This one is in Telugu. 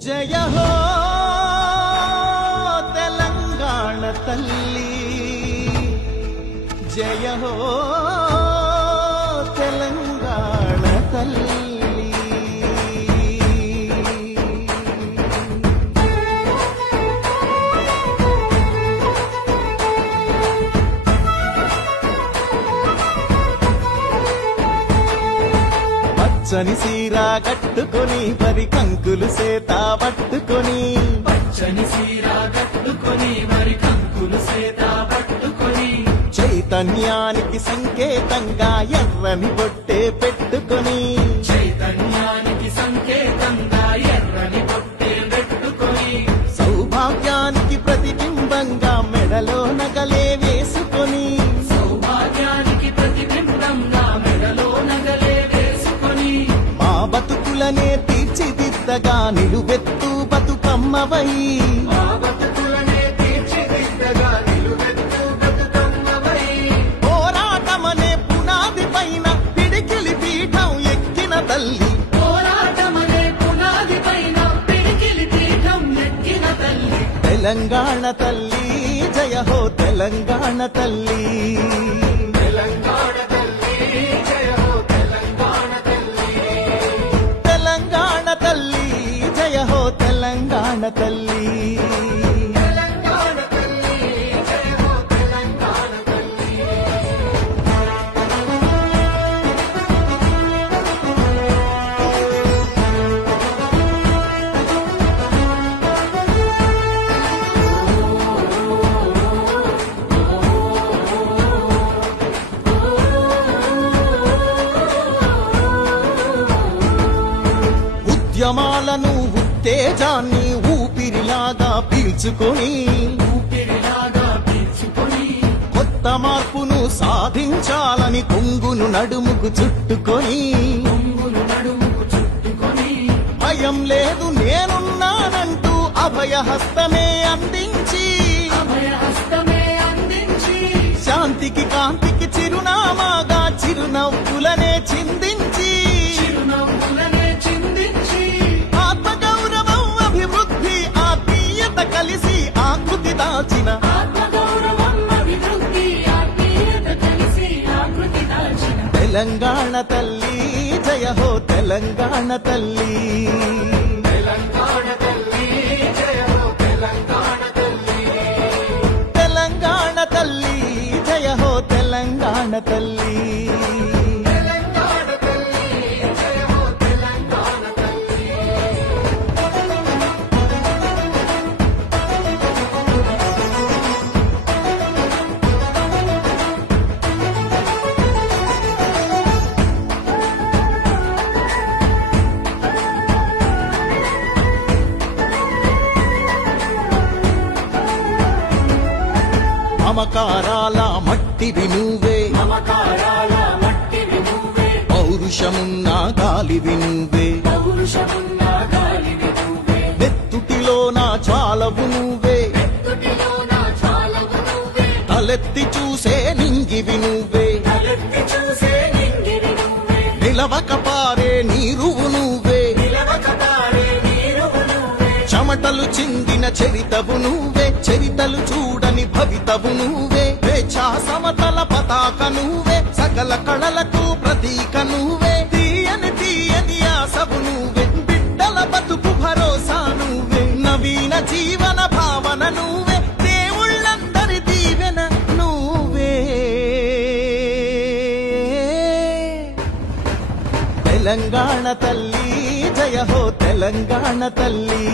జయ హో తెలంగాణ తల్లి. జయ హో తెలంగాణ తల్లి పచ్చని సీర కట్టుకొని పరి కంకులు సేత పట్టుకొని. పచ్చని సీర కట్టుకొని మరి కంకులు సేత పట్టుకొని. చైతన్యానికి సంకేతంగా ఎర్రని బొట్టే పెట్టుకొని. తీర్చిదిద్దగా నిలువెత్తు బతుకమ్మవై. పోరాటమనే పునాది పైన పిడికిలి పీఠం ఎక్కిన తల్లి. తెలంగాణ తల్లి జయ హో తెలంగాణ తల్లి. తెలంగాణ తల్లి జయ తెలంగాణ తల్లి. ఉద్యమాలను ఉత్తేజాన్ని ఊపిరిలాగా పీల్చుకొని కొత్త మార్పును సాధించాలని కొంగును నడుముకు చుట్టుకొని భయం లేదు నేనున్నానంటూ అభయహస్తమే అందించి శాంతికి కాంతికి తెలంగాణ తల్లి జయ హో తెలంగాణ తల్లి. తెలంగాణ తల్లి జయ హో తెలంగాణ తల్లి. మమకారాల మట్టివి నువ్వే. మమకారాల మట్టివి నువ్వే. పౌరుషమున్న గాలివి నువ్వే. పౌరుషమున్న గాలివి నువ్వే. నెత్తుటిలో నా చాలవు నువ్వే. తుటిలోన చాలవు నువ్వే. తలెత్తి చూసే నింగివి నువ్వే. తలెత్తి చూసే నింగిరి నువ్వే. నిలవక పారే నీరువు నువ్వే. నిలవక పారే నీరువు నువ్వే. చెమటలు చిందిన చరితవు నువ్వే. చరితలు చూడని కవితవు నువ్వే వేచా సమతల పతాక నువ్వే సకల కళలకు ప్రతీక నువ్వే. తీయని తీయని ఆసవు నువ్వే బిడ్డల బతుకు భరోసా నువ్వే. నవీన జీవన భావన నువ్వే దేవుళ్ళందరి దీవెన నువ్వే. తెలంగాణ తల్లి జయ హో తెలంగాణ తల్లి.